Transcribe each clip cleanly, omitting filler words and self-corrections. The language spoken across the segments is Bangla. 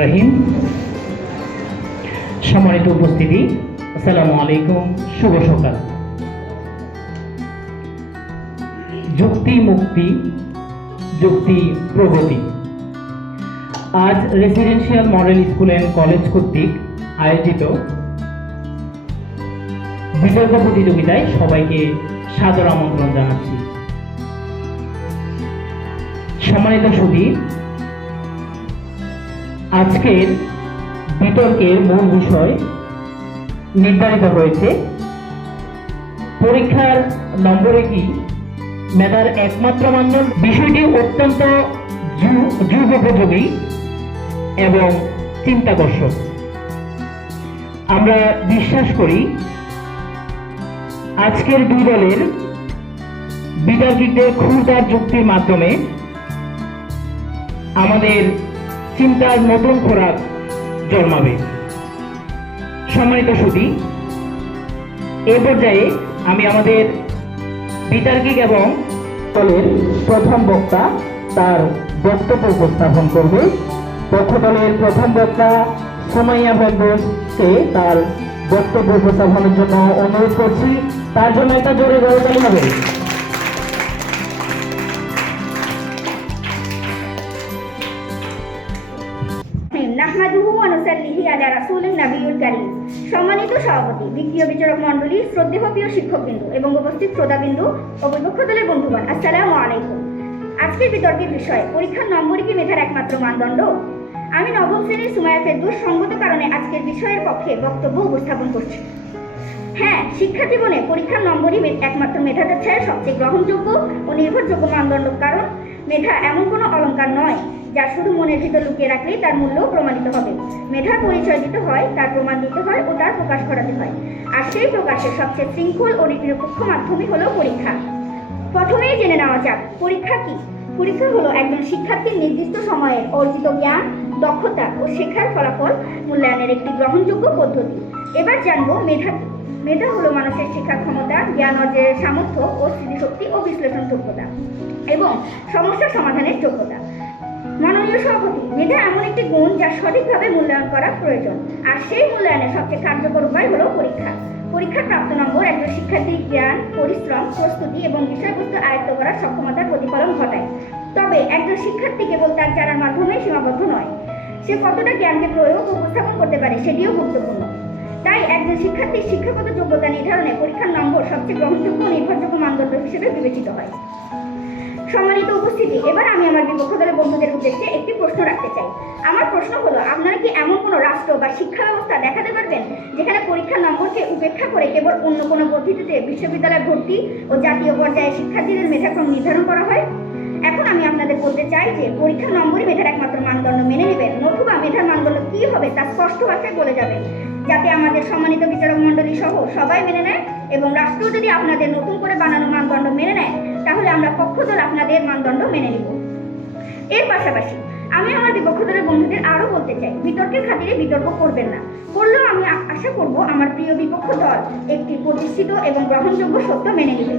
রহিম, সম্মানিত উপস্থিতি, আসসালামু আলাইকুম, শুভ সকাল। যুক্তি মুক্তি, যুক্তি প্রগতি। আজ residential model school and college কর্তৃক আয়োজিত বিতর্ক প্রতিযোগিতায় সবাইকে সাদর আমন্ত্রণ জানাচ্ছি। সম্মানিত সুধী, আজকের বিতর্কের মূল বিষয় নির্ধারিত হয়েছে পরীক্ষার নম্বরে কি মেধার একমাত্র মানদণ্ড। বিষয়টি অত্যন্ত যুগোপযোগী এবং চিন্তাকর্ষক। আমরা বিশ্বাস করি আজকের দুই দলের বিতর্কিতদের ক্ষুরধার যুক্তির মাধ্যমে আমাদের চিন্তার নতুন খোরাক জন্মাবে। সম্মানিত সুধী, এ পর্যায়ে আমি আমাদের বিতার্কিক এবং দলের প্রথম বক্তা তার বক্তব্য উপস্থাপন করবে। পক্ষ দলের প্রথম বক্তা সুমাইয়া ফেরদৌসকে তার বক্তব্য উপস্থাপনের জন্য অনুরোধ করছি। তার জন্য একটা জোরে করতালি হবে। সম্মানিত সভাপতি, বিজ্ঞ বিচারক মন্ডলী, শ্রদ্ধেয় শিক্ষকবৃন্দ এবং উপস্থিত শ্রোতাবিন্দু ও বিপক্ষ দলের বন্ধুগণ, আসসালামু আলাইকুম। আজকের বিতর্কের বিষয় পরীক্ষার নম্বরই কি মেধার একমাত্র মানদণ্ড। আমি নবম শ্রেণীর সুমাইয়া ফেরদৌস সঙ্গত কারণে আজকের বিষয়ের পক্ষে বক্তব্য উপস্থাপন করছি। হ্যাঁ, শিক্ষা জীবনে পরীক্ষার নম্বরই একমাত্র মেধা যাচাইয়ের সবচেয়ে গ্রহণযোগ্য ও নির্ভরযোগ্য মানদণ্ড। কারণ মেধা এমন কোনো অলংকার নয় যা শুধু মনের ভিতর লুকিয়ে রাখলেই তার মূল্য প্রমাণিত হবে। মেধার পরিচয় দিতে হয়, তার প্রমাণ দিতে হয় ও তার প্রকাশ করাতে হয়। আর সেই প্রকাশের সবচেয়ে শৃঙ্খল ও নিরপেক্ষ মাধ্যমই হলো পরীক্ষা। প্রথমেই জেনে নেওয়া যাক পরীক্ষা কি। পরীক্ষা হলো একজন শিক্ষার্থীর নির্দিষ্ট সময়ে অর্জিত জ্ঞান, দক্ষতা ও শেখার ফলাফল মূল্যায়নের একটি গ্রহণযোগ্য পদ্ধতি। এবার জানবো মেধা কি। মেধা হলো মানুষের শিক্ষার ক্ষমতা, জ্ঞান অর্জনের সামর্থ্য ও স্মৃতিশক্তি ও বিশ্লেষণ যোগ্যতা এবং সমস্যা সমাধানের যোগ্যতা। মাননীয় সভাপতি, মেধা এমন একটি গুণ যা সঠিকভাবে মূল্যায়ন করা প্রয়োজন। আর সেই মূল্যায়নের সবচেয়ে কার্যকর উপায় হলো পরীক্ষা। পরীক্ষার প্রাপ্ত নম্বর একজন শিক্ষার্থীর জ্ঞান, পরিশ্রম, প্রস্তুতি এবং বিষয়বস্তু আয়ত্ত করার সক্ষমতার প্রতিফলন ঘটায়। তবে একজন শিক্ষার্থী কেবল তার জানার মাধ্যমে সীমাবদ্ধ নয়, সে কতটা জ্ঞানকে প্রয়োগ ও উপস্থাপন করতে পারে সেটিও গুরুত্বপূর্ণ। তাই একজন শিক্ষার্থীর শিক্ষাগত যোগ্যতা নির্ধারণে পরীক্ষার নম্বর সবচেয়ে গ্রহণযোগ্য ও নির্ভরযোগ্য মানদণ্ড হিসেবে বিবেচিত হয়। সম্মানিত উপস্থিতি, এবার আমি আমার বিপক্ষ দলের বন্ধুদের উদ্দেশ্যে একটি প্রশ্ন রাখতে চাই। আমার প্রশ্ন হলো, আপনারা কি এমন কোনো রাষ্ট্র বা শিক্ষা ব্যবস্থা দেখাতে পারবেন যেখানে পরীক্ষার নম্বরকে উপেক্ষা করে কেবল অন্য কোনো পদ্ধতিতে বিশ্ববিদ্যালয়ে ভর্তি ও জাতীয় পর্যায়ে শিক্ষার্থীদের মেধাক্রম নির্ধারণ করা হয়? এখন আমি আপনাদের বলতে চাই যে পরীক্ষার নম্বরই মেধার একমাত্র মানদণ্ড মেনে নেবেন, নতুবা মেধার মানদণ্ড কি হবে তা স্পষ্ট ভাষায় বলে যাবেন, যাতে আমাদের সম্মানিত বিচারক মণ্ডলী সহ সবাই মেনে নেয় এবং রাষ্ট্র যদি আপনাদের নতুন করে বানানো মানদণ্ড মেনে নেয় তাহলে আমরা পক্ষ দল আপনাদের মানদণ্ড মেনে নিব। এর পাশাপাশি আমি আমার বিপক্ষ দলের বন্ধুদের আরও বলতে চাই, বিতর্কের খাতিরে বিতর্ক করবেন না। করলেও আমি আশা করব আমার প্রিয় বিপক্ষ দল একটি প্রতিষ্ঠিত এবং গ্রহণযোগ্য সত্য মেনে নেবে।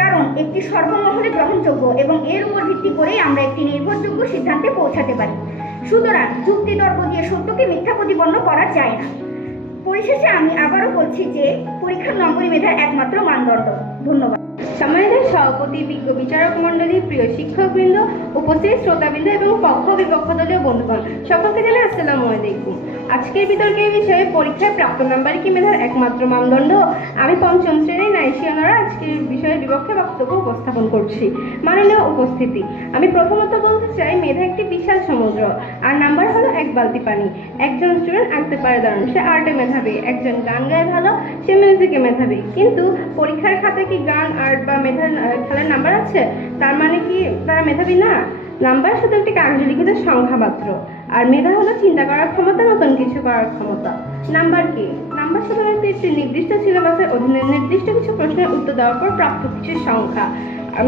কারণ একটি সর্বমহলে গ্রহণযোগ্য এবং এর উপর ভিত্তি করেই আমরা একটি নির্ভরযোগ্য সিদ্ধান্তে পৌঁছাতে পারি। সুতরাং যুক্তি তর্ক দিয়ে সত্যকে মিথ্যা প্রতিপন্ন করা যায় না। পরিশেষে আমি আবারও বলছি যে পরীক্ষার নম্বরই মেধার একমাত্র মানদণ্ড। ধন্যবাদ। সম্মানিত সভাপতি, বিজ্ঞ বিচারক মন্ডলী, প্রিয় শিক্ষকবৃন্দ, উপস্থিত শ্রোতাবৃন্দ এবং পক্ষ বিপক্ষ দলীয় বন্ধুগণ, সকলকে জানাই আসসালামু আলাইকুম। আজকের বিতর্কের বিষয়ে পরীক্ষায় প্রাপ্ত নাম্বারই কি মেধার একমাত্র মানদণ্ড। আমি পঞ্চম শ্রেণীর নাইশিয়ানরা আজকের বিষয়ের বিপক্ষে বক্তব্য উপস্থাপন করছি। মাননীয় উপস্থিতি, আমি প্রথমত বলতে চাই মেধা একটি বিশাল সমুদ্র আর নাম্বার হলো এক বালতি পানি। একজন স্টুডেন্ট আঁকতে পারে দারুণ, সে আর্টে মেধাবী। একজন গান গায়ে ভালো, সে মিউজিকে মেধাবী। কিন্তু পরীক্ষার খাতায় কি গান, আর্ট বা মেধার খেলার নাম্বার আছে? তার মানে কি তারা মেধাবী না? নাম্বার শুধু একটি কাগজে লিখিত সংখ্যা মাত্র। আর মেধা হলো চিন্তা করার ক্ষমতা, নতুন কিছু করার ক্ষমতা। নাম্বার কি? নাম্বার সাধারণত একটি নির্দিষ্ট সিলেবাসের অধীনে নির্দিষ্ট কিছু প্রশ্নের উত্তর দেওয়ার পর প্রাপ্ত কিছু সংখ্যা।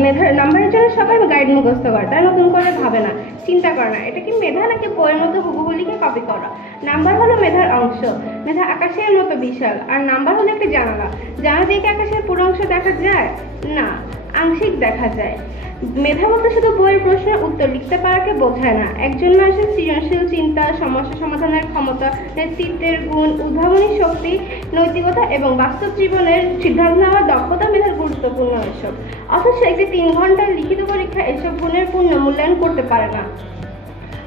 মেধার নাম্বারের জন্য সবাই গাইড মুখস্থ করে, তাই নতুন করে ভাবে না, চিন্তা করে না এটা কি মেধা নাকি বইয়ের মতো হুবহু লিখে কপি করা। নাম্বার হলো মেধার অংশ। মেধা আকাশের মতো বিশাল, আর নাম্বার হলো একটি জানালা। জানালা দিয়ে কি আকাশের পুরো অংশ দেখা যায়? না, আংশিক দেখা যায়। মেধা বলতে শুধু বইয়ের প্রশ্নের উত্তর লিখতে পারাকে বোঝায় না। একজন মানুষের সৃজনশীল চিন্তা, সমস্যা সমাধানের ক্ষমতা, নেতৃত্বের গুণ, উদ্ভাবনী শক্তি, নৈতিকতা এবং বাস্তব জীবনের সিদ্ধান্ত নেওয়ার দক্ষতা মেধার গুরুত্বপূর্ণ এসব। অথচ একটি 3 ঘন্টার লিখিত পরীক্ষা এসব গুণের পূর্ণ মূল্যায়ন করতে পারে না।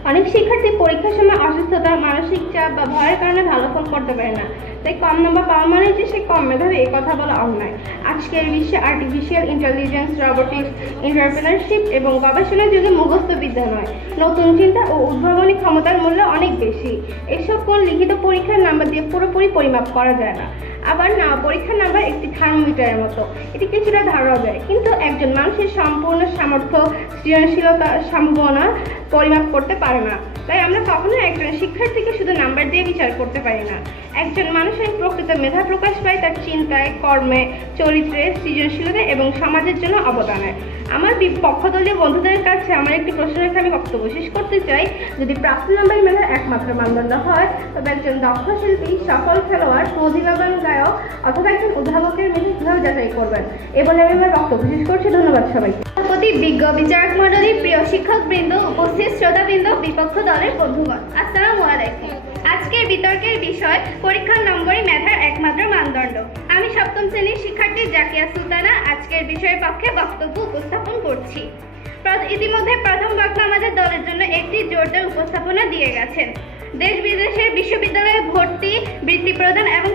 অনেক শিক্ষার্থী পরীক্ষার সময় অসুস্থতা, মানসিক চাপ বা ভয়ের কারণে ভালো ফল করতে পারে না। তাই কম নম্বর পাওয়া মানে যে সে কম মেধাবী এই কথা বলা অন্যায়। আজকের বিশ্বে আর্টিফিশিয়াল ইন্টেলিজেন্স, রোবোটিক্স, এন্টারপ্রেনারশিপ এবং গবেষণার যুগে মুখস্থ বিদ্যা নয়, নতুন চিন্তা ও উদ্ভাবনী ক্ষমতার মূল্য অনেক বেশি। এসব কোন লিখিত পরীক্ষার নাম্বার দিয়ে পুরোপুরি পরিমাপ করা যায় না। আবার না, পরীক্ষার নাম্বার একটি থার্মোমিটারের মতো, এটি কিছুটা ধরা যায়, কিন্তু একজন মানুষের সম্পূর্ণ সামর্থ্য, সৃজনশীলতা, সম্ভাবনা পরিমাপ করতে পারে না। তাই আমরা কখনোই একজন শিক্ষার্থীকে শুধু নাম্বার দিয়ে বিচার করতে পারি না। একজন মানুষের প্রকৃত মেধা প্রকাশ পায় তার চিন্তায়, কর্মে, চরিত্রে, সৃজনশীলতা এবং সমাজের জন্য অবদানে। আমার পক্ষদলীয় বন্ধুদের কাছে আমার একটি প্রশ্ন রেখে আমি বক্তব্য শেষ করতে চাই। যদি প্রাপ্ত নাম্বারই মেধার একমাত্র মানদণ্ড হয়, তবে একজন দক্ষ শিল্পী, সফল খেলোয়াড়, প্রতিভাবান গায়ক অথবা একজন উদ্ভাবকের মেধা কীভাবে যাচাই করবেন? এ বলে আমি আমার বক্তব্য শেষ করছি। ধন্যবাদ সবাইকে। সভাপতি, বিজ্ঞ বিচারক মণ্ডলী, প্রিয় শিক্ষকবৃন্দ, উপস্থিত শ্রোতাবৃন্দ, বিপক্ষ দলের বন্ধুগণ, আসসালামু আলাইকুম। আজকের বিতর্কের বিষয় পরীক্ষার নম্বরই মেধার একমাত্র মানদণ্ড। আমি 7ম শ্রেণীর শিক্ষার্থী জাকিয়া সুলতানা আজকের বিষয়ের পক্ষে বক্তব্য উপস্থাপন করছি। ইতিমধ্যে প্রথম বক্তা আমাদের দলের জন্য একটি জোরদার উপস্থাপনা দিয়ে গেছেন। দেশ বিদেশের বিশ্ববিদ্যালয়ে ভর্তি, বৃত্তি প্রদান এবং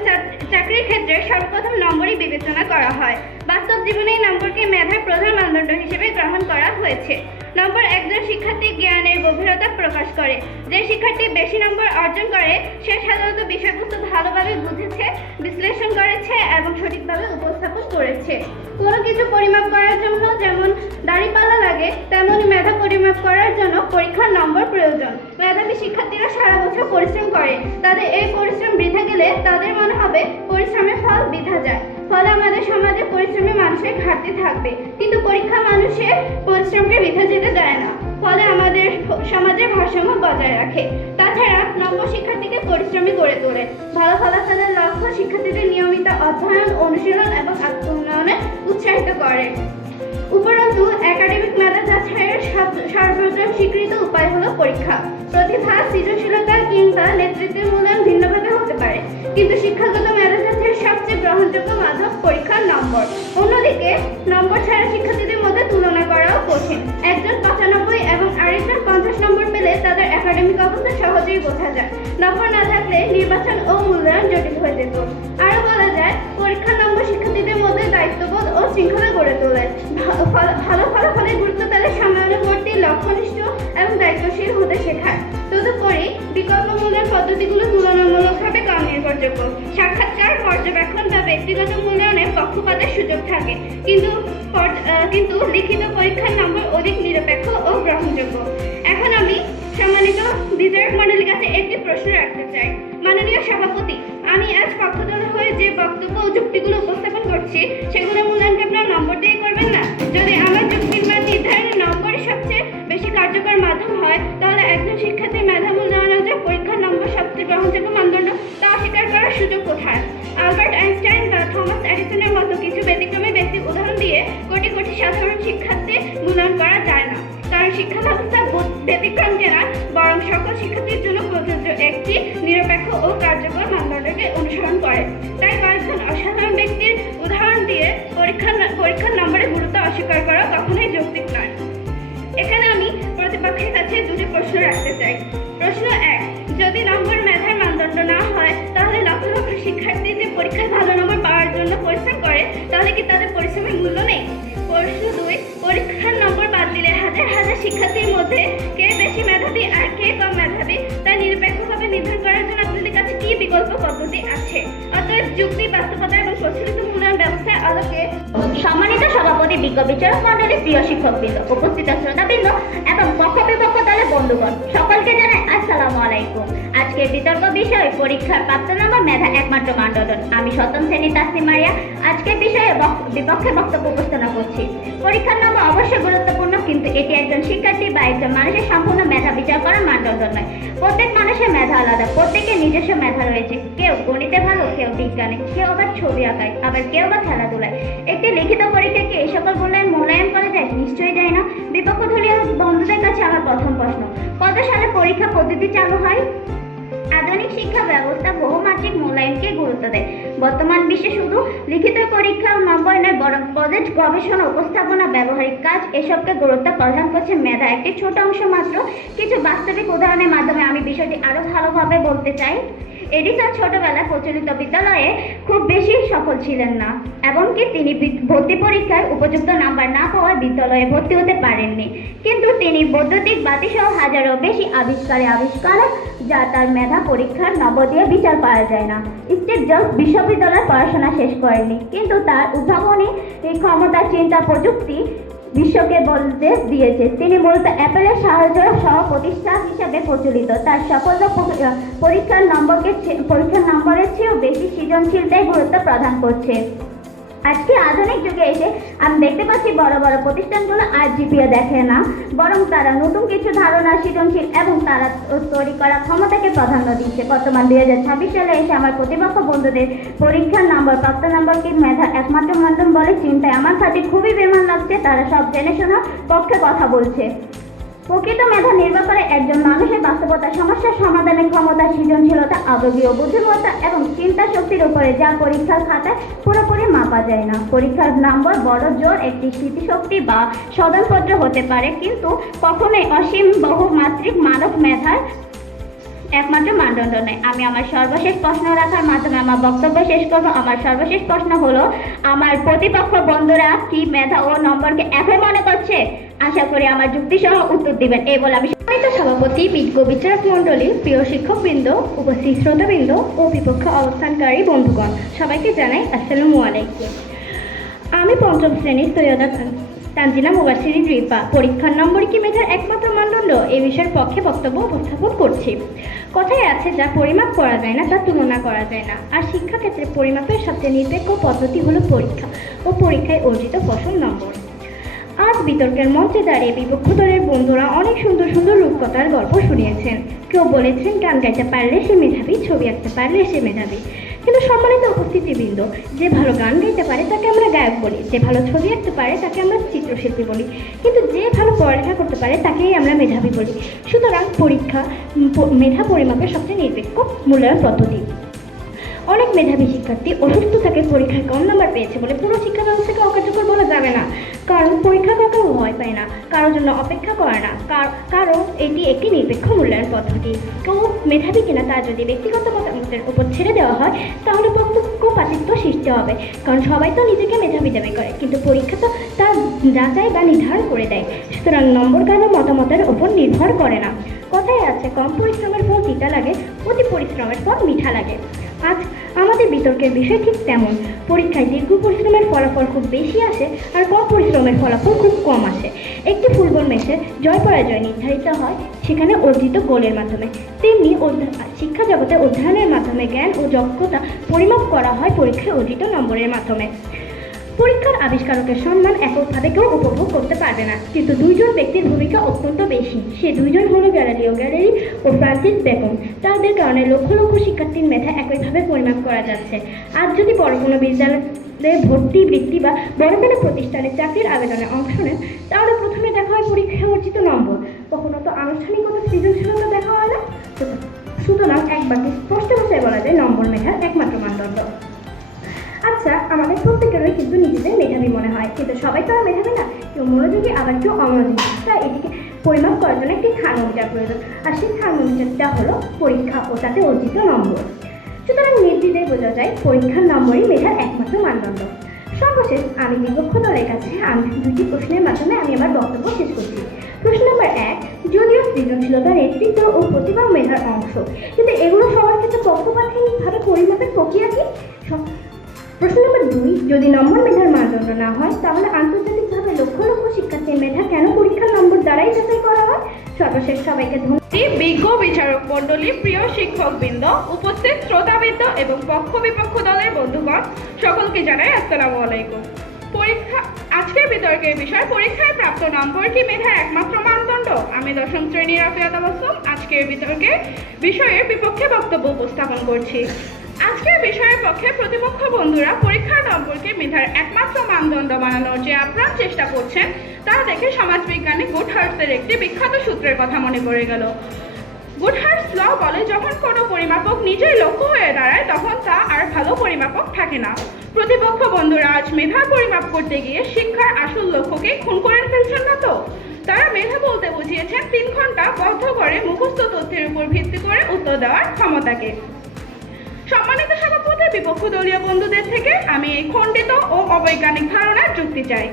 চাকরির ক্ষেত্রে সর্বপ্রথম নম্বরই বিবেচনা করা হয়। বাস্তব জীবনে এই নম্বরকে মেধার প্রধান মানদণ্ড হিসেবে গ্রহণ করা হয়েছে। নম্বর একজন শিক্ষার্থী জ্ঞানের গভীরতা প্রকাশ করে। যে শিক্ষার্থী বেশি নম্বর অর্জন করে সে সাধারণত বিষয়বস্তু ভালোভাবে বুঝেছে, বিশ্লেষণ করেছে এবং সঠিকভাবে উপস্থাপন করেছে। কোনো কিছু পরিমাপ করার জন্য যেমন দাঁড়িপাল্লা লাগে, তেমনই মেধা পরিমাপ করার জন্য পরীক্ষার নম্বর প্রয়োজন। মেধাবী শিক্ষার্থীরা সারা বছর পরিশ্রম করে, তাদের এই পরিশ্রম বৃথা গেলে তাদের মনে হবে পরিশ্রমের ফল বৃথা যায়। ফলে আমাদের সমাজে পরিশ্রমী মানুষের ঘাটতি থাকবে, কিন্তু পরীক্ষা মানুষের পরিশ্রমকে বৃথা যেতে দেয় না, ফলে আমাদের সমাজের ভারসাম্য বজায় রাখে। তাছাড়া নম্বর শিক্ষার্থীকে পরিশ্রমী করে তোলে। ভালো ফলাফলের লক্ষ্য শিক্ষার্থীদের নিয়মিত অধ্যয়ন, অনুশীলন এবং আত্ম-উন্নয়নে উৎসাহিত করে। উপরন্তু একাডেমিক মেধা যাচাইয়ের সর্বোত্তম স্বীকৃত উপায় হলো পরীক্ষা। প্রতিভা, সৃজনশীলতা কিংবা নেতৃত্বের মূল্যায়ন ভিন্নভাবে হতে পারে, কিন্তু শিক্ষাগত মেধা যাচাইয়ের সবচেয়ে গ্রহণযোগ্য মাধ্যম পরীক্ষার নম্বর। অন্যদিকে নম্বর ছাড়া শিক্ষার্থীদের মধ্যে তুলনা করাও কঠিন। একজন 95 এবং আরেকজন 50 নম্বর পেলে তাদের একাডেমিক অবস্থা সহজেই বোঝা যায়। নম্বর না থাকলে নির্বাচন ও মূল্যায়ন জটিল হয়ে যেত। আরও বলা যায়, পরীক্ষার নম্বর শিক্ষার্থীদের মধ্যে দায়িত্ববোধ ও শৃঙ্খলা গড়ে তোলে। ভালো ফলাফলের গুরুত্ব তাদের সময়ানুবর্তী, লক্ষ্যনিষ্ঠ এবং দায়িত্বশীল হতে শেখায়। তদুপরি বিকল্প মূল্যায়ন পদ্ধতিগুলো তুলনামূলকভাবে কম নির্ভরযোগ্য। সাক্ষাৎকার, পর্যবেক্ষণ বা ব্যক্তিগত মূল্যায়নে পক্ষপাতের সুযোগ থাকে, কিন্তু লিখিত পরীক্ষার নম্বর অধিক নিরপেক্ষ ও গ্রহণযোগ্য। এখন আমি সম্মানিত বিচারক মণ্ডলীর কাছে একটি প্রশ্ন রাখতে চাই। মাননীয় সভাপতি, আমি আজ পক্ষদলের হয়ে যে বক্তব্য ও যুক্তিগুলো উপস্থাপন করছি সেগুলো মূল্যায়নকে আপনার নম্বর দিয়ে করবেন না? যদি আমার যুক্তির মান নির্ধারণে নম্বরই সবচেয়ে বেশি কার্যকর মাধ্যম হয়, তাহলে একজন শিক্ষার্থীর মেধা মূল্যায়নের যে পরীক্ষার নম্বর সবচেয়ে গ্রহণযোগ্য মানদণ্ড তা অস্বীকার করার সুযোগ কোথায়? আলবার্ট আইনস্টাইন বা থমাস এডিসনের মতো কিছু ব্যতিক্রমী ব্যক্তির উদাহরণ দিয়ে কোটি কোটি সাধারণ শিক্ষার্থী মূল্যায়ন করা যায় না, কারণ শিক্ষা ব্যবস্থা ব্যতিক্রমকে না, বরং সকল শিক্ষার্থীর জন্য প্রযোজ্য একটি নিরপেক্ষ ও কার্যকর মানদণ্ডকে অনুসরণ করে। তাই কয়েকজন অসাধারণ ব্যক্তির উদাহরণ দিয়ে পরীক্ষার নম্বরের গুরুত্ব অস্বীকার করা কখনোই যৌক্তিক নয়। এখানে আমি প্রতিপক্ষের কাছে দুটি প্রশ্ন রাখতে চাই। প্রশ্ন 1, যদি নম্বর মেধার মানদণ্ড না হয়, তাহলে লক্ষ লক্ষ শিক্ষার্থী যে পরীক্ষায় ভালো নম্বর পাওয়ার জন্য পরিশ্রম করে, তাহলে কি তাদের পরিশ্রমের মূল্য নেই? প্রশ্ন 2, পরীক্ষার নম্বর বাদ দিলে হাজার হাজার শিক্ষার্থীর মধ্যে কে বেশি মেধাবী আর কে কম মেধাবী তা নিরপেক্ষভাবে নির্ধারণ করার জন্য আপনাদের কাছে কি বিকল্প পদ্ধতি আছে? অতএব যুক্তি, বাস্তবতা এবং প্রচলিত মূল্যায়ন ব্যবস্থার আলোকে সম্মানিত সভাপতি, বিজ্ঞ বিচারক মণ্ডলী, প্রিয় শিক্ষকবৃন্দ, উপস্থিত শ্রোতাবৃন্দ এবং পক্ষ বিপক্ষ দলের বন্ধুগণ, সকলকে জানাই আসসালামু আলাইকুম। আজকের বিতর্ক বিষয় পরীক্ষার প্রাপ্ত নম্বর মেধা একমাত্র মানদণ্ড। আমি 7ম শ্রেণীর তাসনিম মারিয়া আজকের বিষয়ে বিপক্ষে বক্তব্য উপস্থাপনা করছি। পরীক্ষার নম্বর অবশ্যই গুরুত্বপূর্ণ, কিন্তু এটি একজন শিক্ষার্থী বা একজন মানুষের সম্পূর্ণ মেধা বিচার করার মানদণ্ড নয়। প্রত্যেক মানুষের মেধা আলাদা, প্রত্যেকের নিজস্ব মেধা রয়েছে। কেউ গণিতে ভালো, কেউ বিজ্ঞানে, কেউ আবার ছবি আঁকায়, আবার কেউ বা খেলাধুলায়। একটি লিখিত পরীক্ষাকে এই সকল মূল্যায়ন করা যায়? নিশ্চয়ই যায় না। বিপক্ষ দলীয় বন্ধুদের কাছে আমার প্রথম প্রশ্ন, কত সালে পরীক্ষা পদ্ধতি চালু হয়? আধুনিক শিক্ষা ব্যবস্থা বহুমাত্রিক মূল্যায়নকে গুরুত্ব দেয়। বর্তমান বিশ্বে শুধু লিখিত পরীক্ষা ও নম্বর নয়, বরং প্রজেক্ট, গবেষণা, উপস্থাপনা, ব্যবহারিক কাজ এসবকে গুরুত্ব প্রদান করছে মেধা একটি ছোট অংশ মাত্র। কিছু বাস্তবিক উদাহরণের মাধ্যমে আমি বিষয়টি আরো ভালোভাবে বলতে চাই। এডিসন ছোটবেলায় প্রচলিত বিদ্যালয়ে খুব বেশি সফল ছিলেন না, এমনকি তিনি ভর্তি পরীক্ষায় উপযুক্ত নাম্বার না পাওয়ায় বিদ্যালয়ে ভর্তি হতে পারেননি। কিন্তু তিনি বৈদ্যুতিক বাতিসহ হাজারও বেশি আবিষ্কার যা তার মেধা পরীক্ষার নম্বর দিয়ে বিচার করা যায় না। স্টিভ জবস বিশ্ববিদ্যালয়ে পড়াশোনা শেষ করেননি, কিন্তু তার উদ্ভাবনী ক্ষমতা, চিন্তা, প্রযুক্তি বিশ্বকে বলতে দিয়েছে। তিনি মূলত অ্যাপেলের সাহায্য সহ প্রতিষ্ঠা হিসাবে প্রচলিত। তার সফলতা পরীক্ষার নম্বরের চেয়েও বেশি সৃজনশীলতায় গুরুত্ব প্রদান করছে। আজকে আধুনিক যুগে এসে আমি দেখতে পাচ্ছি বড় বড় প্রতিষ্ঠানগুলো আর জিপিএ দেখে না, বরং তারা নতুন কিছু ধারণা, সৃজনশীল এবং তারা তৈরি করা ক্ষমতাকে প্রাধান্য দিচ্ছে। বর্তমান 2026 সালে এসে আমার প্রতিপক্ষ বন্ধুদের পরীক্ষার নম্বর, প্রাপ্ত নম্বরকে মেধা একমাত্র মাধ্যম বলে চিন্তায় আমার কাছে খুবই বেমান লাগছে। তারা সব জেনে শোনার পক্ষে কথা বলছে। প্রকৃত মেধা নির্ভর করে একজন মানুষের বাস্তবতা, সমস্যার সমাধানের ক্ষমতা, সৃজনশীলতা, আবেগীয় বুদ্ধিমত্তা এবং চিন্তা শক্তির উপরে, যা পরীক্ষার খাতায় পুরোপুরি মাপা যায় না। পরীক্ষার নম্বর বড় জোর একটি স্মৃতিশক্তি বা সদনপত্র হতে পারে, কিন্তু কখনোই অসীম বহুমাত্রিক মানব মেধার একমাত্র মানদণ্ড নয়। আমি আমার সর্বশেষ প্রশ্ন রাখার মাধ্যমে আমার বক্তব্য শেষ করব। আমার সর্বশেষ প্রশ্ন হলো, আমার প্রতিপক্ষ বন্ধুরা কি মেধা ও নম্বরকে একই মনে করছে? আশা করি আমার যুক্তিসহ উত্তর দিবেন। এই বলে আমি সম্মানিত সভাপতি, বিজ্ঞ বিচারক মণ্ডলী, প্রিয় শিক্ষকবৃন্দ, উপস্থিত শ্রোতাবৃন্দ ও বিপক্ষে অবস্থানকারী বন্ধুগণ, সবাইকে জানাই আসসালামু আলাইকুম। আমি পঞ্চম শ্রেণীর সৈয়দা তানজিনা মুবাশিরি রিপা পরীক্ষার নম্বর কি মেধার একমাত্র মানদণ্ড এ বিষয়ের পক্ষে বক্তব্য উপস্থাপন করছি। কথায় আছে, যা পরিমাপ করা যায় না তা তুলনা করা যায় না। আর শিক্ষাক্ষেত্রে পরিমাপের সবচেয়ে নিরপেক্ষ পদ্ধতি হলো পরীক্ষা ও পরীক্ষায় অর্জিত ফসল নম্বর। আজ বিতর্কের মঞ্চে দাঁড়িয়ে বিপক্ষ দলের বন্ধুরা অনেক সুন্দর সুন্দর রূপকথার গল্প শুনিয়েছেন। কেউ বলেছেন, গান গাইতে পারলে সে মেধাবী, ছবি আঁকতে পারলে সে মেধাবী। কিন্তু সম্মানিত উপস্থিতিবৃন্দ, যে ভালো গান গাইতে পারে তাকে আমরা গায়ক বলি, যে ভালো ছবি আঁকতে পারে তাকে আমরা চিত্রশিল্পী বলি, কিন্তু যে ভালো পড়ালেখা করতে পারে তাকেই আমরা মেধাবী বলি। সুতরাং পরীক্ষা মেধা পরিমাপের সবচেয়ে নিরপেক্ষ মূল্যায়ন পদ্ধতি। অনেক মেধাবী শিক্ষার্থী অসুস্থ থাকে, পরীক্ষায় কম নাম্বার পেয়েছে বলে পুরো শিক্ষা ব্যবস্থাকে অকার্যকর বলা যাবে না। কারণ পরীক্ষা কাউকে ভয় পায় না, কারোর জন্য অপেক্ষা করে না, কারণ এটি একটি নিরপেক্ষ মূল্যায়ন পদ্ধতি। কেউ মেধাবী কিনা তা যদি ব্যক্তিগত মতামতের উপর ছেড়ে দেওয়া হয়, তাহলে পক্ষপাতিত্ব সৃষ্টি হবে। কারণ সবাই তো নিজেকে মেধাবী দাবি করে, কিন্তু পরীক্ষা তো তা যাচাই বা নির্ধারণ করে দেয়। সুতরাং নম্বর কারো মতামতের উপর নির্ভর করে না। কথায় আছে, কম পরিশ্রমের ফল তিতা লাগে, অতি পরিশ্রমের ফল মিঠা লাগে। আজ আমাদের বিতর্কের বিষয় ঠিক তেমন। পরীক্ষায় দীর্ঘ পরিশ্রমের ফলাফল খুব বেশি আসে, আর কম পরিশ্রমের ফলাফল খুব কম আসে। একটি ফুটবল ম্যাচের জয় পরাজয় নির্ধারিত হয় সেখানে অর্জিত গোলের মাধ্যমে, তেমনি শিক্ষা জগতে অধ্যয়নের মাধ্যমে জ্ঞান ও যোগ্যতা পরিমাপ করা হয় পরীক্ষায় অর্জিত নম্বরের মাধ্যমে। পরীক্ষার আবিষ্কারকের সম্মান এককভাবে কেউ উপভোগ করতে পারবে না, কিন্তু দুইজন ব্যক্তির ভূমিকা অত্যন্ত বেশি। সে দুইজন হলো গ্যালিলিও গ্যালিলি ও ফ্রান্সিস বেকন। তাদের কারণে লক্ষ লক্ষ শিক্ষার্থীর মেধা একইভাবে পরিমাপ করা যাচ্ছে। আজ যদি বড় কোনো বিদ্যালয়ে ভর্তি, বৃত্তি বা বড় কোনো প্রতিষ্ঠানে চাকরির আবেদনে অংশ নেন, তাহলে প্রথমে দেখা হয় পরীক্ষায় অর্জিত নম্বর, কখনো তো আনুষ্ঠানিকতা, সৃজনশীলতা দেখা হয় না। সুতরাং এক বাক্যে স্পষ্ট ভাষায় বলা যায়, নম্বর মেধার একমাত্র মানদণ্ড। আচ্ছা, আমাদের প্রত্যেকেরই কিন্তু নিজেদের মেধাবী মনে হয়, কিন্তু সবাই তো আর মেধাবী না। কেউ মনোযোগী, আবার কেউ অমনোযোগী। তাই এটিকে পরিমাপ করার জন্য একটি থার্মোমিটার প্রয়োজন, আর সেই থার্মোমিটারটা হলো পরীক্ষা ও তাতে অর্জিত নম্বর। সুতরাং নির্দ্বিধায় বোঝা যায়, পরীক্ষার নম্বরই মেধার একমাত্র মানদণ্ড। সর্বশেষ আমি বিপক্ষ দলের কাছে দুটি প্রশ্নের মাধ্যমে আমি আমার বক্তব্য শেষ করছি। প্রশ্ন নম্বর 1, যদিও সৃজনশীলতা, নেতৃত্ব ও প্রতিভা মেধার অংশ, কিন্তু এগুলো সবার ক্ষেত্রে পক্ষপাতহীনভাবে পরিমাপের প্রক্রিয়া কি? প্রশ্ন নম্বর 2, যদি নম্বর মেধার মানদণ্ড না হয়, তাহলে আন্তর্জাতিকভাবে লক্ষ লক্ষ শিক্ষার্থীর মেধা কেন পরীক্ষার নম্বর দ্বারাই যাচাই করা হয়? সর্বশেষ সবাইকে ধন্যবাদ। বিজ্ঞ বিচারক মণ্ডলী, প্রিয় শিক্ষকবৃন্দ, উপস্থিত শ্রোতাবৃন্দ এবং পক্ষ বিপক্ষ দলের বন্ধুগণ, সকলকে জানাই আসসালামু আলাইকুম। আজকের বিতর্কের বিষয়, পরীক্ষায় প্রাপ্ত নম্বর কি মেধার একমাত্র মানদণ্ড? আমি 10ম শ্রেণীর রাফিয়া তাবাসসুম আজকের বিতর্কের বিষয়ের বিপক্ষে বক্তব্য উপস্থাপন করছি। আজকের বিষয়ের পক্ষে প্রতিপক্ষ বন্ধুরা পরীক্ষার নম্বরকে মেধার একমাত্র মানদণ্ড বানানোর যে আপ্রাণ চেষ্টা করছেন তা দেখে সমাজবিজ্ঞানী গুডহার্টসের একটি বিখ্যাত সূত্রের কথা মনে পড়ে গেল। গুডহার্টস ল বলে, যখন কোনো পরিমাপক নিজেই লক্ষ্য হয়ে দাঁড়ায় তখন তা আর ভালো পরিমাপক থাকে না। প্রতিপক্ষ বন্ধুরা আজ মেধার পরিমাপ করতে গিয়ে শিক্ষার আসল লক্ষ্যকে খুন করে ফেলছেন না তো? তারা মেধা বলতে বুঝিয়েছেন 3 ঘন্টা বদ্ধ করে মুখস্থ তথ্যের উপর ভিত্তি করে উত্তর দেওয়ার ক্ষমতাকে। সম্মানিত সভাপতি, বিপক্ষ দলীয় বন্ধুদের থেকে আমি এই খণ্ডিত ও অবৈজ্ঞানিক ধারণার যুক্তি চাই।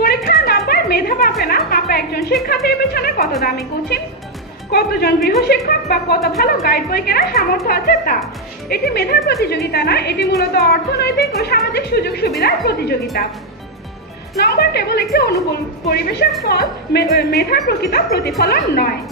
পরীক্ষার নাম্বার মেধা মাপে না, মাপে একজন শিক্ষার্থীর পেছনে কত দামি কোচিং, কতজন গৃহশিক্ষক বা কত ভালো গাইড বই কেনার সামর্থ্য আছে তা। এটি মেধার প্রতিযোগিতা নয়, এটি মূলত অর্থনৈতিক ও সামাজিক সুযোগ সুবিধার প্রতিযোগিতা। নম্বর কেবল একটি অনুকূল পরিবেশের ফল, মেধার প্রকৃত প্রতিফলন নয়।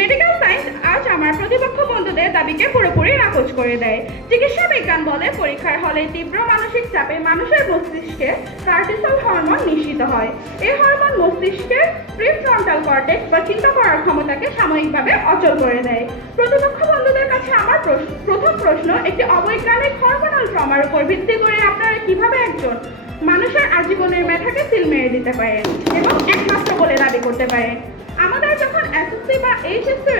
মেডিকেল সায়েন্স আজ আমার প্রতিপক্ষ বন্ধুদের দাবিকে পুরোপুরি নাকচ করে দেয়। চিকিৎসা বিজ্ঞান বলে, পরীক্ষার হলে তীব্র মানসিক চাপে মানুষের মস্তিষ্কে কর্টিসল হরমোন নিঃসৃত হয়। এই হরমোন মস্তিষ্কের প্রিফ্রন্টাল কর্টেক্স বা চিন্তা করার ক্ষমতাকে সাময়িকভাবে অচল করে দেয়। প্রতিপক্ষ বন্ধুদের কাছে আমার প্রথম প্রশ্ন, একটি অবৈজ্ঞানিক হরমোনাল ট্রমার উপর ভিত্তি করে আপনারা কিভাবে একজন মানুষের আজীবনের মেধাকে সিল মেরে দিতে পারেন এবং একমাত্র বলে দাবি করতে পারেন? আমাদের যখন এসএসসি বা এইচএসসি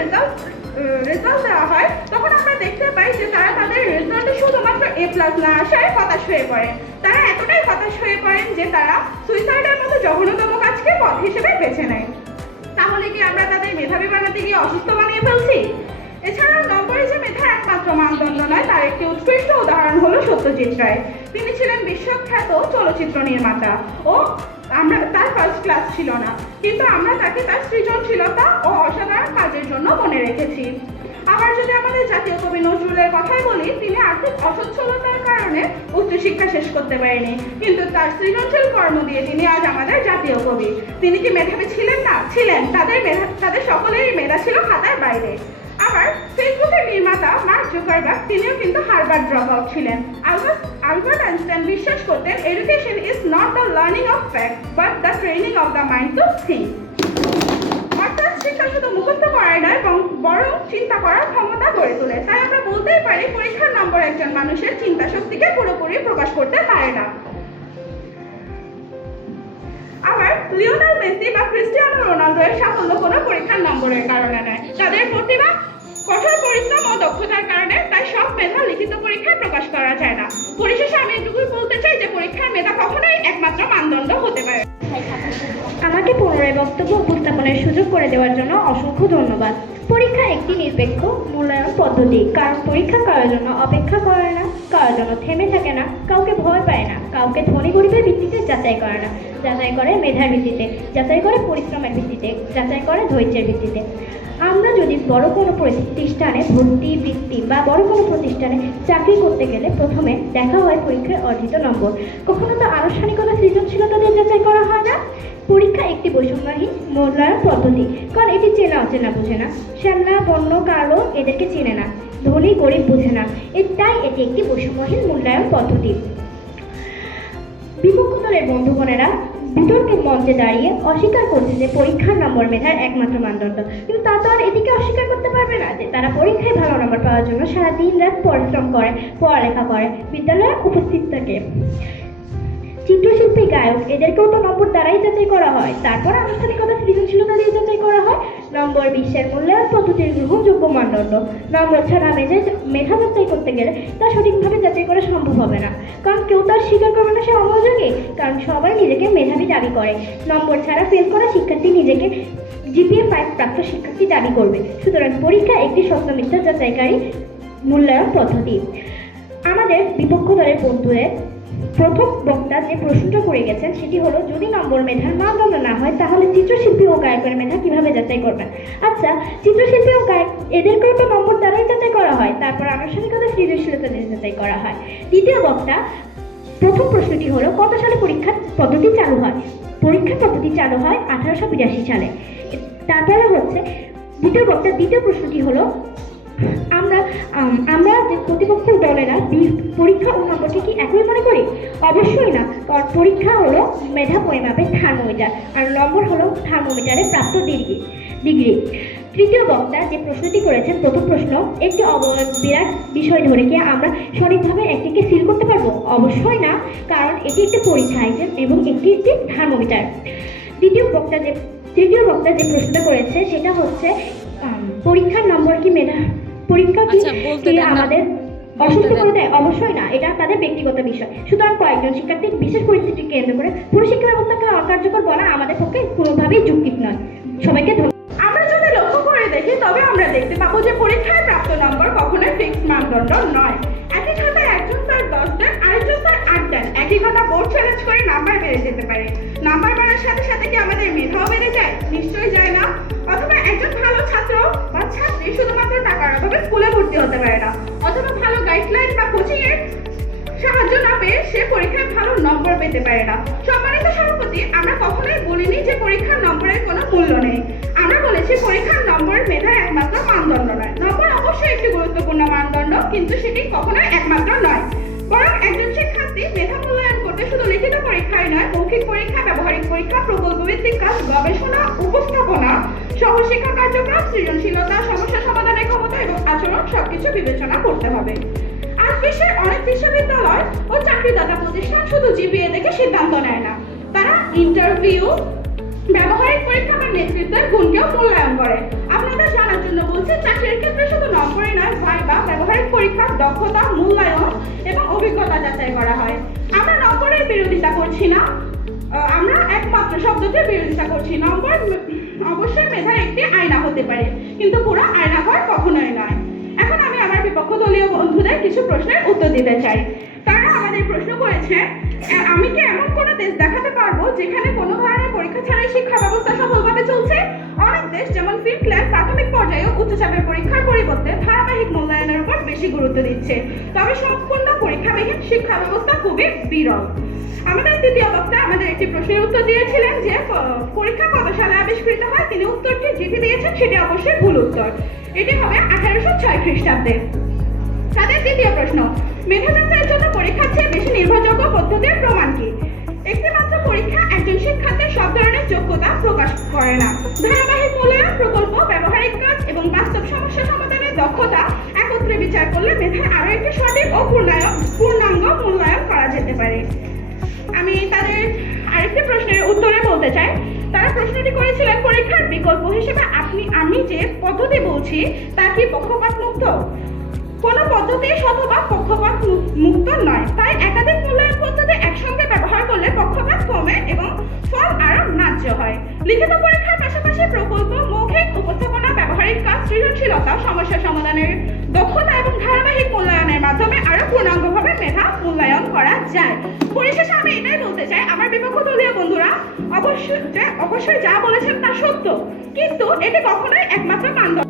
রেজাল্ট দেওয়া হয় তখন আমরা দেখতে পাই যে তারা তাদের রেজাল্টে শুধুমাত্র A+ না আসায় হতাশ হয়ে পড়েন। তারা এতটাই হতাশ হয়ে পড়েন যে তারা সুইসাইডের মতো জঘন্যতম কাজকে পথ হিসেবে বেছে নেয়। তাহলে কি আমরা তাদের মেধাবী বানাতে গিয়ে অসুস্থ বানিয়ে ফেলছি? এছাড়াও নম্বরে যে মেধার একমাত্র মানদণ্ড নয় তার একটি উৎকৃষ্ট উদাহরণ হলো সত্যজিৎ রায়। তিনি ছিলেন বিশ্বখ্যাত চলচ্চিত্র নির্মাতা ও তার ফার্স্ট ক্লাস ছিল না, কিন্তু আমরা তাকে তার সৃজনশীলতা ও অসাধারণ কাজের জন্য মনে রেখেছি। আবার যদি আমাদের জাতীয় কবি নজরুলের কথাই বলি, তিনি আর্থিক অসচ্ছলতার কারণে উচ্চশিক্ষা শেষ করতে পারেনি, কিন্তু তার সৃজনশীল কর্ম দিয়ে তিনি আজ আমাদের জাতীয় কবি। তিনি কি মেধাবী ছিলেন না? ছিলেন। তাদের সকলেরই মেধা ছিল খাতার বাইরে। আবার ফেসবুকের নির্মাতা মার্ক জুকারবার্গ, তিনিও কিন্তু হার্ভার্ড ড্রপ আউট ছিলেন। আলবার্ট আইনস্টাইন বিশ্বাস করতেন, education is not the learning of fact but the training of the mind to think. অর্থাৎ শিক্ষা শুধু মুখস্থ করাই নয়, বরং চিন্তা করার ক্ষমতা গড়ে তোলে। তাই আমরা বলতেই পারি পরীক্ষার নম্বর একজন মানুষের চিন্তা শক্তিকে পুরোপুরি প্রকাশ করতে পারে না। আবার লিওনেল মেসি বা ক্রিস্টিয়ানো রোনালদো এর সাফল্য কোনো পরীক্ষার নম্বরের কারণে নয়, তাদের প্রতিভা, কঠোর পরিশ্রম ও দক্ষতার কারণে। তাই সব মেধা লিখিত পরীক্ষায় প্রকাশ করা যায় না। পরিশেষে আমি এটুকুই বলতে চাই যে পরীক্ষার মেধা কখনোই একমাত্র মানদণ্ড হতে পারে। আমাকে পুনরায় বক্তব্য উপস্থাপনের সুযোগ করে দেওয়ার জন্য অসংখ্য ধন্যবাদ। পরীক্ষা একটি নিরপেক্ষ মূল্যায়ন পদ্ধতি, কারণ পরীক্ষা কারোর জন্য অপেক্ষা করে না, কারোর জন্য থেমে থাকে না, কাউকে ভয় পায় না, কাউকে ধনী গরিবের ভিত্তিতে যাচাই করে না, যাচাই করে মেধার ভিত্তিতে, যাচাই করে পরিশ্রমের ভিত্তিতে, যাচাই করে ধৈর্যের ভিত্তিতে। আমরা যদি বড় কোনো প্রতিষ্ঠানে ভর্তি, বৃত্তি বা বড় কোনো প্রতিষ্ঠানে চাকরি করতে গেলে প্রথমে দেখা হয় পরীক্ষায় অর্জিত নম্বর। কখনো তো আনুষ্ঠানিকতা, সৃজনশীলতা দিয়ে যাচাই করা হয় না। পরীক্ষা একটি বৈষম্যহীন মূল্যায়ন পদ্ধতি, কারণ এটি চেনা অচেনা বোঝে না, শ্যামলা বন্য কালো এদেরকে চেনে না, ধনী গরিব বোঝে না, তাই এটি একটি বৈষম্যহীন মূল্যায়ন পদ্ধতি। বিপক্ষ দলের বন্ধুগণেরা বিতর্কের মঞ্চে দাঁড়িয়ে অস্বীকার করছে যে পরীক্ষার নম্বর মেধার একমাত্র মানদণ্ড, কিন্তু তা তো আর এদিকে অস্বীকার করতে পারবে না যে তারা পরীক্ষায় ভালো নম্বর পাওয়ার জন্য সারা দিন রাত পরিশ্রম করে, পড়ালেখা করে, বিদ্যালয়ে উপস্থিত থাকে। চিত্রশিল্পী, গায়ক এদেরকেও তো নম্বর দ্বারাই যাচাই করা হয়, তারপর আনুষ্ঠানিকতা, সৃজনশীলতা দিয়ে যাচাই করা হয়। নম্বর বিশ্বের মূল্যায়ন পদ্ধতির গ্রহণযোগ্য মানদণ্ড। নম্বর ছাড়া মেধা যাচাই করতে গেলে তা সঠিকভাবে যাচাই করা সম্ভব হবে না, কারণ কেউ তার স্বীকার করবে না সে অমনোযোগী, কারণ সবাই নিজেকে মেধাবী দাবি করে। নম্বর ছাড়া ফেল করা শিক্ষার্থী নিজেকে GPA 5 প্রাপ্ত শিক্ষার্থী দাবি করবে। সুতরাং পরীক্ষা একটি সত্য মিথ্যা যাচাইকারী মূল্যায়ন পদ্ধতি। আমাদের বিপক্ষ দলের বন্ধুদের প্রথম বক্তা যে প্রশ্নটা করে গেছেন সেটি হলো, যদি নম্বর মেধার মানদণ্ড না হয় তাহলে চিত্রশিল্পী ও গায়কের মেধা কিভাবে যাচাই করবেন? আচ্ছা, চিত্রশিল্পী ও গায়ক এদেরকেও তো নম্বর দ্বারাই যাচাই করা হয়, তারপর আনুষ্ঠানিকতা, সৃজনশীলতা দিয়ে যাচাই করা হয়। দ্বিতীয় বক্তা প্রথম প্রশ্নটি হলো, কত সালে পরীক্ষার পদ্ধতি চালু হয়? পরীক্ষা পদ্ধতি চালু হয় 1882 সালে। তারপরে হচ্ছে দ্বিতীয় বক্তা দ্বিতীয় প্রশ্নটি হলো, আমরা যে প্রতিপক্ষ দলেরা পরীক্ষা ও নম্বরকে কি একই মনে করি? অবশ্যই না, কারণ পরীক্ষা হলো মেধা পরিমাপের থার্মোমিটার আর নম্বর হলো থার্মোমিটারে প্রাপ্ত ডিগ্রি। তৃতীয় বক্তা যে প্রশ্নটি করেছেন, প্রথম প্রশ্ন, একটি বিরাট বিষয় ধরে কি আমরা সঠিকভাবে একটিকে সিল করতে পারবো? অবশ্যই না, কারণ এটি একটি পরীক্ষা আইটেম এবং একটি থার্মোমিটার। তৃতীয় বক্তা যে প্রশ্নটা করেছে সেটা হচ্ছে পরীক্ষার নম্বর কি পরীক্ষা কি আমাদের অসুস্থ করে দেয়? অবশ্যই না, এটা তাদের ব্যক্তিগত বিষয়। সুতরাং কয়েকজন শিক্ষার্থীর বিশেষ পরিস্থিতি কেন্দ্র করে পুরো শিক্ষা ব্যবস্থাকে অকার্যকর বলা আমাদের পক্ষে কোনোভাবেই যৌক্তিক নয়। সবাইকে ধন্যবাদ। আমরা যদি লক্ষ্য করে দেখি তবে আমরা দেখতে পাবো যে পরীক্ষায় প্রাপ্ত নম্বর কখনোই ফিক্সড মানদণ্ড নয়। একই খাতায় একজন স্যার 10 দেন, আরেকজন স্যার 8 দেন। একই খাতা বোর্ড চ্যালেঞ্জ করে নাম্বার বেড়ে যেতে পারে। নাম্বার বাড়ার সাথে সাথে কি আমাদের মেধাও বেড়ে যায়? নিশ্চয়ই যায় না। অথবা একজন ভালো ছাত্র বা ছাত্রী শুধুমাত্র টাকার অভাবে স্কুলে ভর্তি হতে পারে না, অথবা ভালো গাইডলাইন বা কোচিং এর সাহায্য না পেয়ে সে পরীক্ষায় ভালো নম্বর পেতে পারে না। সম্মানিত সভাপতি, আমরা কখনোই বলিনি যে পরীক্ষার নম্বরের কোনো মূল্য নেই। আমরা বলেছি পরীক্ষার নম্বর মেধার একমাত্র মানদণ্ড নয়। নম্বর অবশ্যই একটি গুরুত্বপূর্ণ মানদণ্ড, কিন্তু সেটি কখনোই একমাত্র নয়। বরং একজন শিক্ষার্থী মেধা মূল্যায়ন করতে শুধু লিখিত পরীক্ষায় নয়, মৌখিক পরীক্ষা, ব্যবহারিক পরীক্ষা, প্রকল্প ভিত্তিক কাজ, গবেষণা, উপস্থাপনা, সহশিক্ষা কার্যক্রম, সৃজনশীলতা, সমস্যা সমাধানের ক্ষমতা এবং আচরণ সবকিছু বিবেচনা করতে হবে। আজ বিশ্বের অনেক বিশ্ববিদ্যালয় ও চাকরিদাতা প্রতিষ্ঠান শুধু জিপিএ দেখে সিদ্ধান্ত নেয় না, তারা ইন্টারভিউ, ব্যবহারিক পরীক্ষা বা নেতৃত্বের গুণকেও মূল্যায়ন করে। আপনাদের জানার জন্য বলছি, চাকরির ক্ষেত্রে শুধু নম্বরই নয়, ভাইবা, ব্যবহারিক পরীক্ষার দক্ষতা, মূল্যায়ন এবং অভিজ্ঞতা যাচাই করা হয়। আমরা নম্বরের বিরোধিতা করছি না, আমরা একমাত্র শব্দটির বিরোধিতা করছি। নম্বর অবশ্যই মেধার একটি আয়না হতে পারে, কিন্তু পুরো আয়নাঘর কখনোই নয়। এখন আমি আমার বিপক্ষ দলীয় বন্ধুদের কিছু প্রশ্নের উত্তর দিতে চাই। তারা আমাদের প্রশ্ন করেছে, আমি কি এমন কোনো দেশ দেখাতে পারবো যেখানে কোনো ধরনের পরীক্ষা ছাড়াই শিক্ষা ব্যবস্থা সফলভাবে চলছে? অনেক দেশ যেমন ফিনল্যান্ড প্রাথমিক পর্যায়ে উচ্চচাপের পরীক্ষার পরিবর্তে ধারাবাহিক মূল্যায়নের উপর বেশি গুরুত্ব দিচ্ছে, তবে সম্পূর্ণ পরীক্ষাবিহীন শিক্ষা ব্যবস্থা খুবই বিরল। আমাদের তৃতীয় বক্তা আমাদের একটি প্রশ্নের উত্তর দিয়েছিলেন যে পরীক্ষা কত সালে আবিষ্কৃত হয়। তিনি উত্তরটি যেটি দিয়েছেন সেটি অবশ্যই ভুল উত্তর। এটি হবে 1806 খ্রিস্টাব্দে। তাদের তৃতীয় প্রশ্ন, মেধা যাচাইয়ের জন্য পরীক্ষার চেয়ে বেশি নির্ভরযোগ্য পদ্ধতির প্রমাণ কি? একটি মাত্র পরীক্ষা একজন শিক্ষার্থীর সব ধরনের যোগ্যতা প্রকাশ করে না। ধারাবাহিক মূল্যায়ন, প্রকল্প, ব্যবহারিক কাজ এবং বাস্তব সমস্যা সমাধানের দক্ষতা একত্রে বিচার করলে মেধার আরো একটি সঠিক ও পূর্ণাঙ্গ মূল্যায়ন করা যেতে পারে। আমি তাদের আরেকটি প্রশ্নের উত্তরে বলতে চাই। তারা প্রশ্নটি করেছিলেন, পরীক্ষার বিকল্প হিসেবে আমি যে পদ্ধতি বলছি তা কি পক্ষপাত মুক্ত? কোনো পদ্ধতি শতভাগ পক্ষপাত মুক্ত নয়, তাই একাধিক মূল্যায়ন পদ্ধতি একসঙ্গে ব্যবহার করলে পক্ষপাত কমে এবং ফল আরো ন্যায্য হয়। লিখিত পরীক্ষার পাশাপাশি প্রকল্প, মৌখিক, উপস্থাপনা, ব্যবহারিক কাজ, সৃজনশীলতা, সমস্যা সমাধানের দক্ষতা এবং ধারাবাহিক মূল্যায়নের মাধ্যমে আরো পূর্ণাঙ্গভাবে মেধা মূল্যায়ন করা যায়। পরিশেষে আমি এটাই বলতে চাই, আমার বিপক্ষ দলীয় বন্ধুরা অবশ্যই যা বলেছেন তা সত্য, কিন্তু এটি কখনোই একমাত্র মানদণ্ড